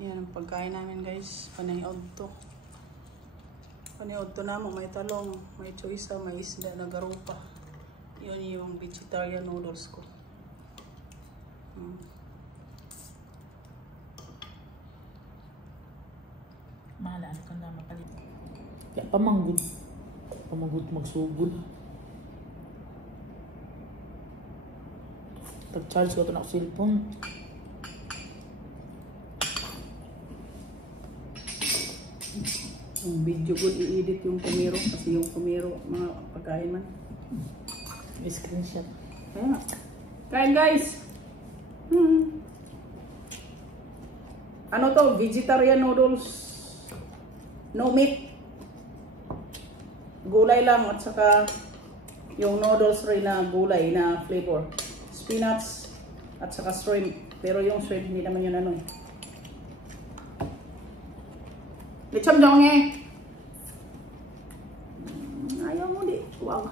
Yan ang pagkain namin guys. Paniod to. Paniod to naman. May talong, may choisa, may isda na garupa. Yun yung vegetarian noodles ko. Mahalaan ka na makalit. Kaya pamanggod. Pamanggod magsugod. Tag-charge ko ito na cellphone. Yung video ko i-edit yung kumiro. Kasi yung kumiro, mga pagkain man. Screenshot. Kaya. Kain guys! Ano to? Vegetarian noodles. No meat. Gulay lang at saka yung noodles rin na gulay na flavor. Spinach at saka shrimp. Pero yung shrimp hindi naman yun ano. Lechon dong eh. Ayaw mo di. Wow.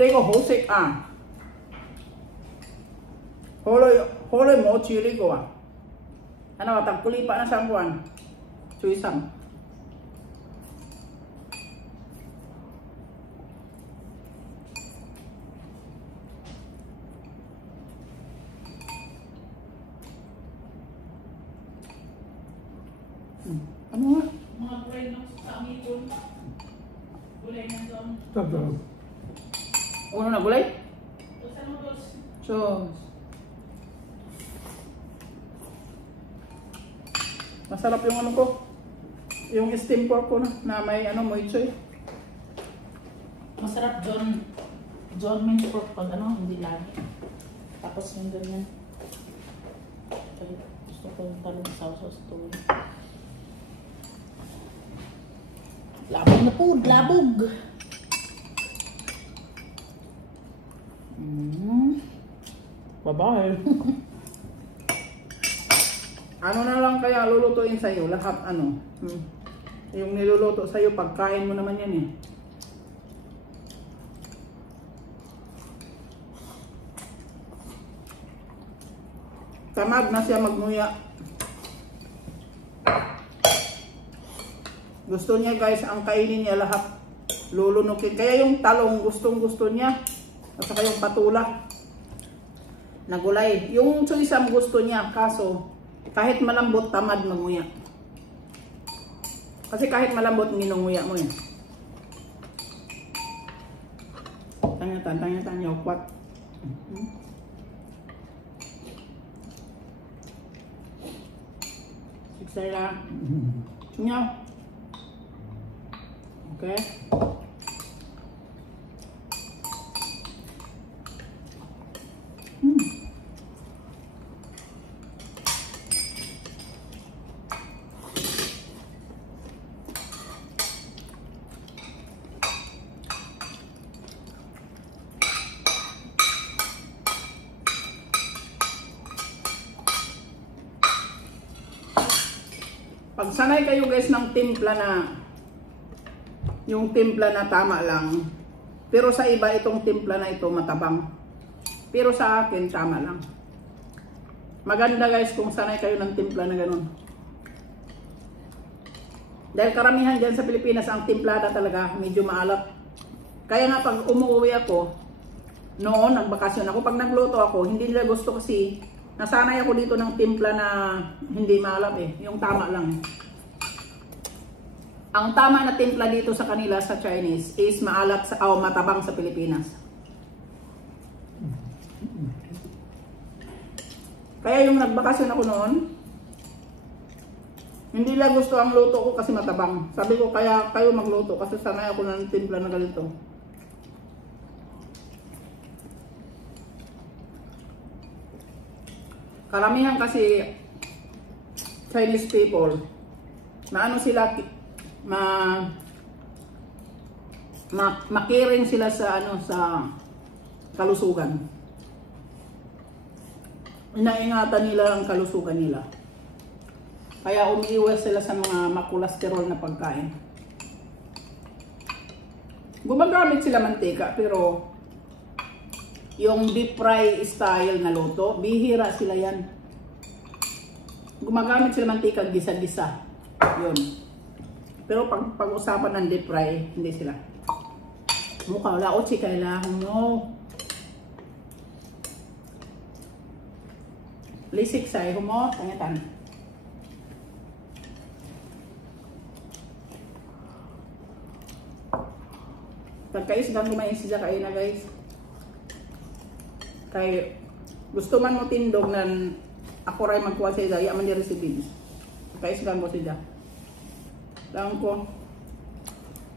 Lego hosik ah. Holoy mo chili ko ah. Ano tagkuli pa na sa buwan. Chuisang. Ano nga? Mga gulay ng sa amipon. Gulay ng doon. Tagal. Ano na gulay? Sa noodles. So, masarap yung ano ko. Yung steam pork ko na may ano, moy choy. Masarap John Mince pork pag ano, hindi lagi. Tapos yung ganyan. Gusto ko yung talong sauce to. Labog na po, labog. Bye-bye. Ano na lang kaya lulutuin sa'yo? Lahat ano? Yung niluluto sa'yo, pagkain mo naman yan eh. Tamad na siya magmuya. Gusto niya guys, ang kainin niya lahat lulunukin. Kaya yung talong gustong-gusto niya. At saka yung patula na gulay. Yung chuisam gusto niya, kaso kahit malambot, tamad magmuya. Kasi kahit malambot, ninunguya mo yan. Tanya-tanya, ukwat. Siksaya. Nyaw. Okay. Pag sanay kayo guys ng timpla na yung timpla na tama lang, pero sa iba itong timpla na ito matabang, pero sa akin tama lang. Maganda guys kung sanay kayo ng timpla na ganun, dahil karamihan dyan sa Pilipinas ang timplada talaga medyo maalat. Kaya nga pag umuwi ako noon, nagbakasyon ako, pag nagluto ako, hindi nila gusto kasi nasanay ako dito ng timpla na hindi maalat eh, yung tama lang. Ang tama na timpla dito sa kanila sa Chinese is maalat o matabang sa Pilipinas. Kaya yung nagbakasyon ako noon, hindi lang gusto ang luto ko kasi matabang. Sabi ko kaya kayo magluto kasi sanay ako ng timpla na ganito. Karamihan kasi Chinese people, maano sila, makiring sila sa ano sa kalusugan. Inaingatan nila ang kalusugan nila. Kaya umiiwas sila sa mga makolesterol na pagkain. Gumagamit sila mantika pero yung deep fry style na luto, bihira sila yan. Gumagamit sila mantika gisa-gisa. Yun. Pero pag-usapan ng deep fry, hindi sila. Mukha wala o kailangan mo. Lisik say humo, tangatan. Pagkais gang kumain siya kayo na guys. Kay gusto man mo tindog nan ako ray magkuha sa iya man di recipe. Pagkais gang ko siya. Lang ko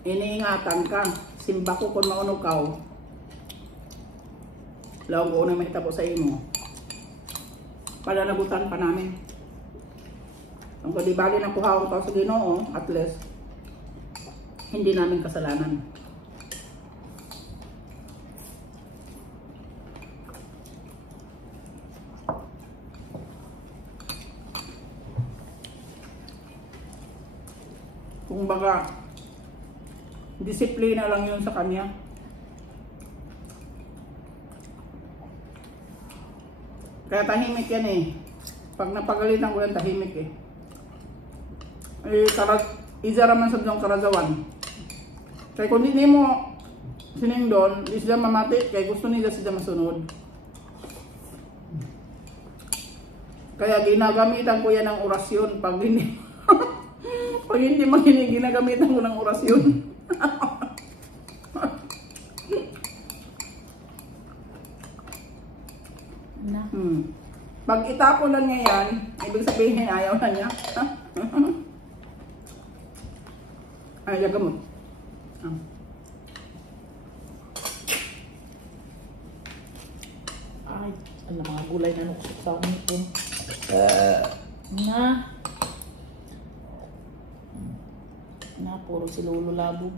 iniingatan ka, simba ko kung mauno ka. Lang ko unang mahitabo sa imo. Palalagutan pa namin. Ang di bali ng kuha ko sa Ginoo, at least hindi namin kasalanan. Kung baga, disiplina lang yun sa kanya. Kaya tahimik yan eh. Pag napagalitan ko yan, tahimik eh. Isa raman sa diyong karazawan. Kaya kung hindi mo sinindon, di sila mamati. Kaya gusto nila sila masunod. Kaya ginagamitan ko yan ng orasyon pag hindi. Pag hindi makinig, ginagamitan ko ng orasyon. Pag itapo lang niya yan, ibig sabihin ayaw na niya. Ay, gamot. Ay, ano mga gulay na nuksok sa akin ito. Na, puro si Lolo Labog.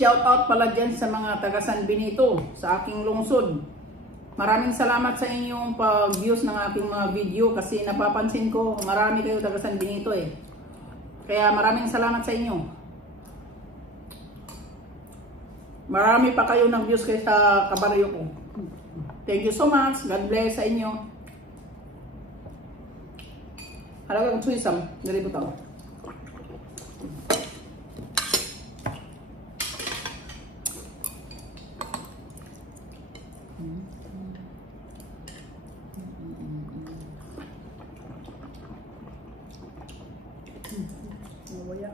Shout out pala dyan sa mga taga San Benito, sa aking lungsod. Maraming salamat sa inyong pag-views ng aking mga video kasi napapansin ko marami kayo taga San Benito eh. Kaya maraming salamat sa inyo. Marami pa kayo ng views kaysa kabaryo ko. Thank you so much. God bless sa inyo. Halaga kong suisam. Naribot ako. Nawaya.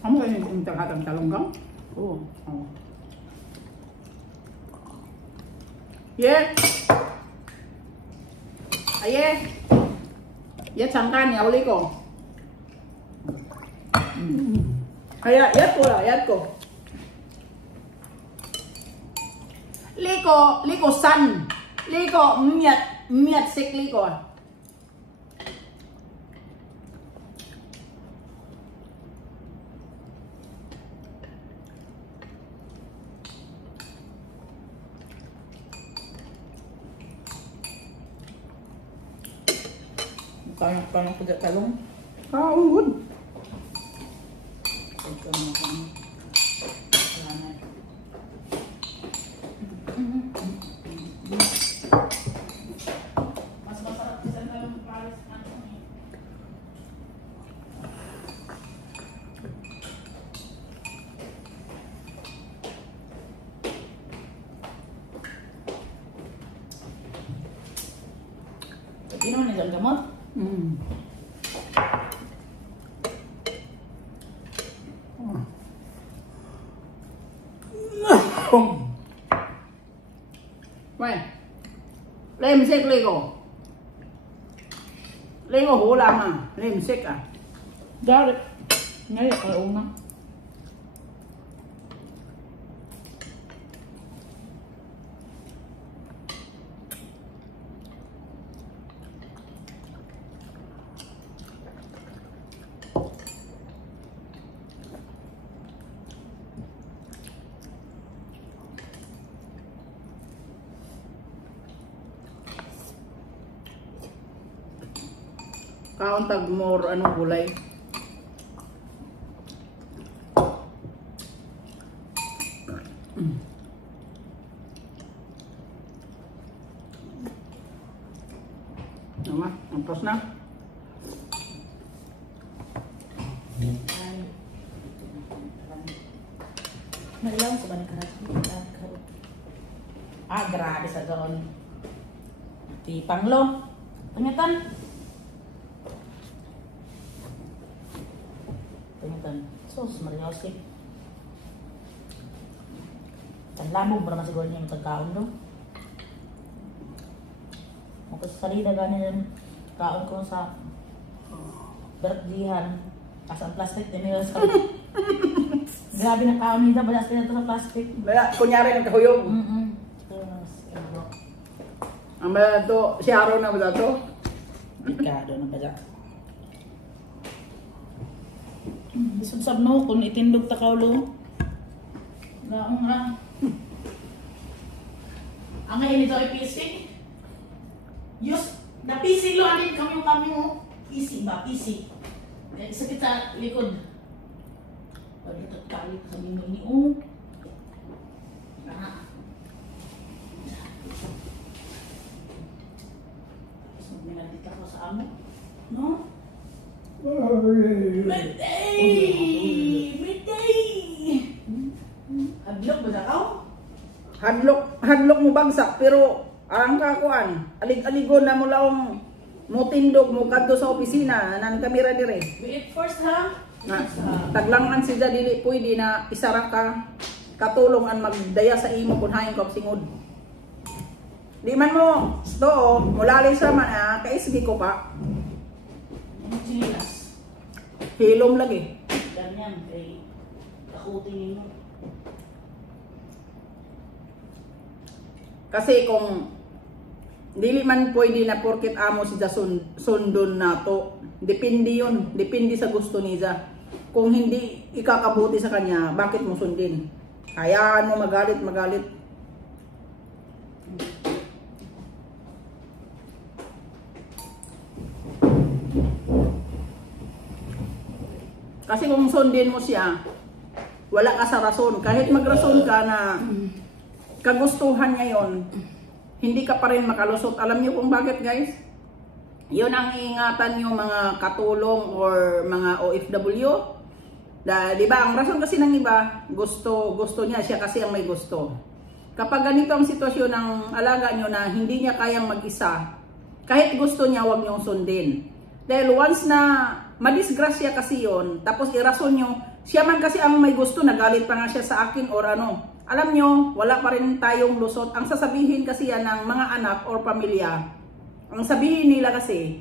Kamu kayo yung takatang talonggang? Oo. Oh. Yeah. Aye. Yeah, sangkan ya uli ko. Kaya, yat ko lah, yat ko. Liko san. Liko miat sik liko. Parang pagkatalong. Good. Mas masarap isa na yung pares na ito. Hindi naman nagandamot. 喂，你唔識呢個？呢個好冷啊，你唔識啊？ Dari. Ngayon, ay una. Kauntag more anong gulay. Nama, tapos na. Nailang sa balik Ah, grabe sa doon. Di panglo. Pangitan. Pangitan. Sus, mariosip. Tanlamog para masiguro niya yung tagkaon do. Tapos salida ganyan kaon ko sa birthdayan. Kasi ang plastic din nila sa... Grabe na kaon nila, balas nila ito sa plastic. Kaya, kunyari nagkahuyog. Ang ba ito, si Aaron na ba ito? Ikado na ba dyan? Bisab-sab no, kung itindog ta kaulo. Gaong ra. Ang ngayon ito ay PC. Yus, na PC lo alin kami mo. PC ba? PC. Sakit sa likod. Pagdatot kali sa mimo ini. Oh. Nilalit ako sa amo. No? Midday! Midday! Hadlok ba ka? Hadlok mo bagsak, pero ang kakuan, alig-aligon na mo laong mo tindog mo kadto sa opisina nan kamera dire. Wait first ha? Na, taglangan sila dili pwede na isara ka katulong ang magdaya sa imo kun haing ka singod. Di man mo to mulali sa man kaisgi ko pa. Chilas. Hilom lagi. Ganyan kay takutin mo. Kasi kung dili man pwede na porket amo si sundon nato. Depende yun. Depende sa gusto niya. Kung hindi ikakabuti sa kanya, bakit mo sundin? Hayaan mo magalit. Kasi kung sundin mo siya, wala ka sa rason. Kahit magrason ka na kagustuhan niya yon, hindi ka pa rin makalusot. Alam niyo kung bakit, guys? Yun ang iingatan yung mga katulong or mga OFW. Di ba? Ang rason kasi ng iba, gusto niya, siya kasi ang may gusto. Kapag ganito ang sitwasyon ng alaga nyo na hindi niya kayang mag-isa, kahit gusto niya, huwag niyong sundin. Dahil once na madisgrasya kasi yon, tapos irason nyo, siya man kasi ang may gusto, nagalit pa nga siya sa akin or ano. Alam nyo, wala pa rin tayong lusot. Ang sasabihin kasi yan ng mga anak or pamilya, ang sabihin nila kasi,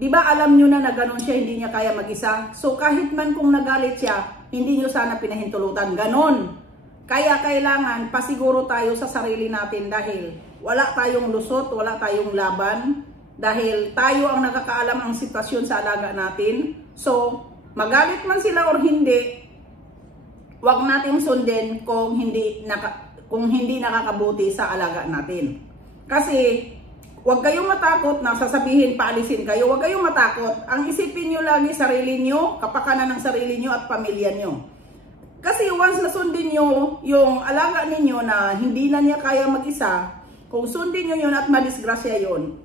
di ba alam nyo na ganon siya, hindi niya kaya mag-isa? So kahit man kung nagalit siya, hindi nyo sana pinahintulutan. Ganon. Kaya kailangan pasiguro tayo sa sarili natin dahil wala tayong lusot, wala tayong laban. Dahil tayo ang nakakaalam ang sitwasyon sa alaga natin. So, magalit man sila or hindi, wag nating sundin kung hindi nakakabuti sa alaga natin. Kasi, wag kayong matakot na sasabihin paalisin kayo. Wag kayong matakot. Ang isipin nyo lagi sarili nyo, kapakanan ng sarili nyo at pamilya nyo. Kasi once na sundin nyo yung alaga ninyo na hindi na niya kaya mag-isa, kung sundin nyo yun at madisgrasya yun,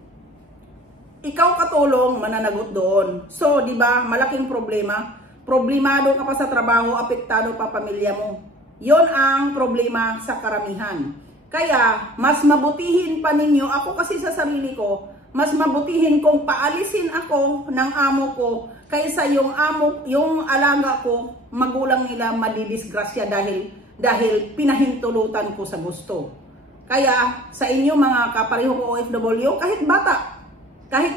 ikaw katulong mananagot doon. So, di ba, malaking problema. Problemado ka pa sa trabaho, apektado pa pamilya mo. Yon ang problema sa karamihan. Kaya, mas mabutihin pa ninyo, ako kasi sa sarili ko, mas mabutihin kung paalisin ako ng amo ko kaysa yung alaga ko, magulang nila madidisgrasya dahil dahil pinahintulutan ko sa gusto. Kaya sa inyo mga kapareho ko OFW, kahit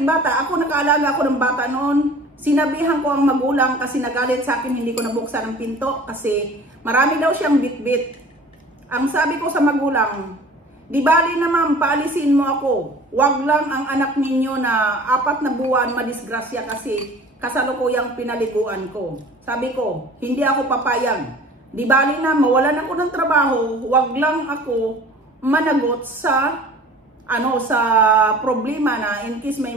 bata, ako nakaalaga ako ng bata noon, sinabihan ko ang magulang kasi nagalit sa akin, hindi ko nabuksan ang pinto kasi marami daw siyang bitbit. Ang sabi ko sa magulang, di bali naman, paalisin mo ako. Wag lang ang anak ninyo na 4 na buwan madisgrasya kasi kasalukuyang pinaliguan ko. Sabi ko, hindi ako papayag. Di bali na mawalan ako ng trabaho, wag lang ako managot sa sa problema na in case may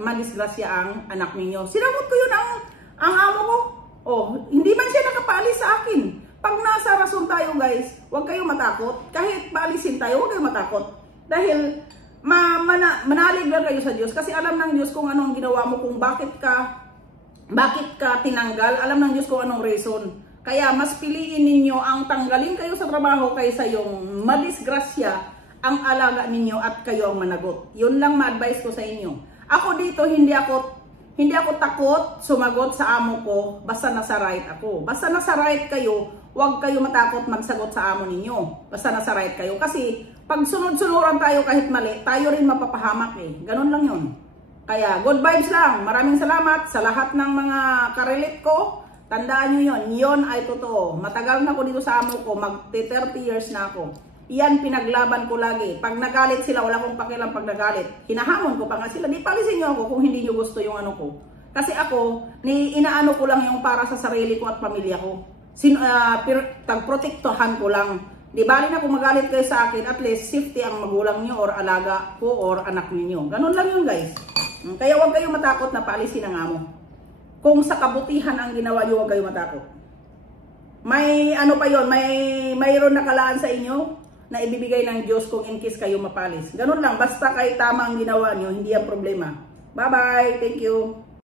madisgrasya ang anak ninyo. Sinagot ko yun ang amo ko. Oh, hindi man siya nakapaalis sa akin. Pag nasa rason tayo guys, huwag kayong matakot. Kahit paalisin tayo, huwag kayong matakot. Dahil manalig lang kayo sa Diyos. Kasi alam ng Diyos kung anong ginawa mo, kung bakit ka tinanggal. Alam ng Diyos kung anong reason. Kaya mas piliin ninyo ang tanggalin kayo sa trabaho kaysa yung madisgrasya ang alaga ninyo at kayo ang managot. Yun lang ma-advise ko sa inyo. Ako dito, hindi ako takot sumagot sa amo ko basta nasa right ako. Basta nasa right kayo, huwag kayo matakot magsagot sa amo ninyo. Basta nasa right kayo. Kasi pag sunod-sunuran tayo kahit mali, tayo rin mapapahamak eh. Ganun lang yun. Kaya good vibes lang. Maraming salamat sa lahat ng mga karelate ko. Tandaan nyo yun. Yun ay totoo. Matagal na ako dito sa amo ko. Mag-30 years na ako. Iyan pinaglaban ko lagi. Pag nagalit sila, wala akong pakialam pag nagalit. Hinahamon ko pa nga sila. Di palisin nyo ako kung hindi nyo gusto yung ano ko. Kasi ako, inaano ko lang yung para sa sarili ko at pamilya ko. Tagprotektohan ko lang. Di bali na kung magalit kayo sa akin, at least safety ang magulang nyo or alaga ko or anak ninyo. Ganun lang yun guys. Kaya huwag kayong matakot na paalisin ang amo. Kung sa kabutihan ang ginawa nyo, huwag kayong matakot. May ano pa yon, mayroon nakalaan sa inyo na ibibigay ng Diyos kung in case kayo mapalis. Ganun lang, basta kay tama ang ginawa nyo, hindi ang problema. Bye-bye, thank you.